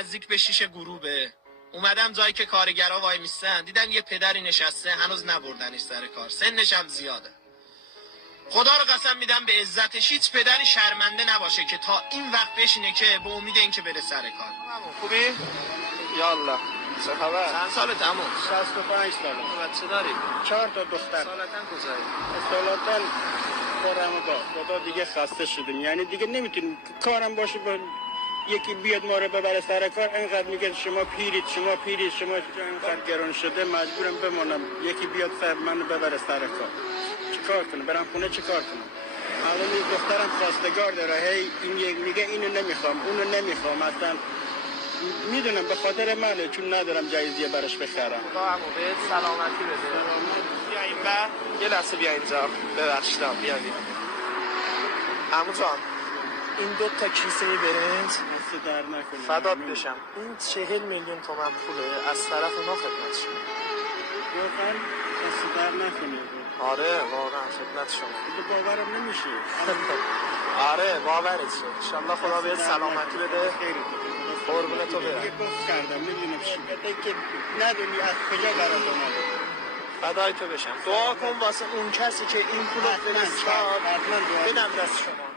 نزدیک به 6 غروبه. اومدم جایی که کارگرا وای میستن، دیدم یه پدری نشسته هنوز نبردنش سر کار، سنش هم زیاده. خدا رو قسم میدم به عزتش هیچ پدری شرمنده نباشه که تا این وقت بشینه که به امید اینکه بره سر کار. خوبی؟ یالا چه خبر؟ چند سالت عمو؟ 65 ساله. بچه داری؟ 4 تا دختر. سالتن کجایی؟ سالتن در خدا دیگه خسته شدیم، یعنی دیگه نمیتونیم کارم باشه با یکی بیاد ما رو ببره سر کار، اینقدر میگه شما پیرید شما اینقدر گران شده مجبورم بمونم، یکی بیاد سر منو ببره سر کار. چیکار کنم؟ برم خونه چیکار کنم؟ حالا این دخترم خواستگار داره، هی این میگه اینو نمیخوام اونو نمیخوام، اصلا میدونم به خاطر منه چون ندارم جایزیه براش بخرم. خدا عمو بهت سلامتی بده. بیا این بر یه لحظه بیا اینجا، ببخشید بیا عمو جان، این 2 تا کیسه برنج در نکنه فدات بشم، این 40 میلیون تومان پوله از طرف ما خدمت شما. واقعا دست در نکنه. آره واقعا خدمت شما. دیگه باورم نمیشه. آره باورت شد. انشالله خدا بهت سلامتی بده. قربون تو برم. یه گفت کردم نمیدونم چی بده که ندونی از کجا برات اومده. فدای تو بشم. دعا کن واسه اون کسی که این پولو فرستاد. بدم دست شما.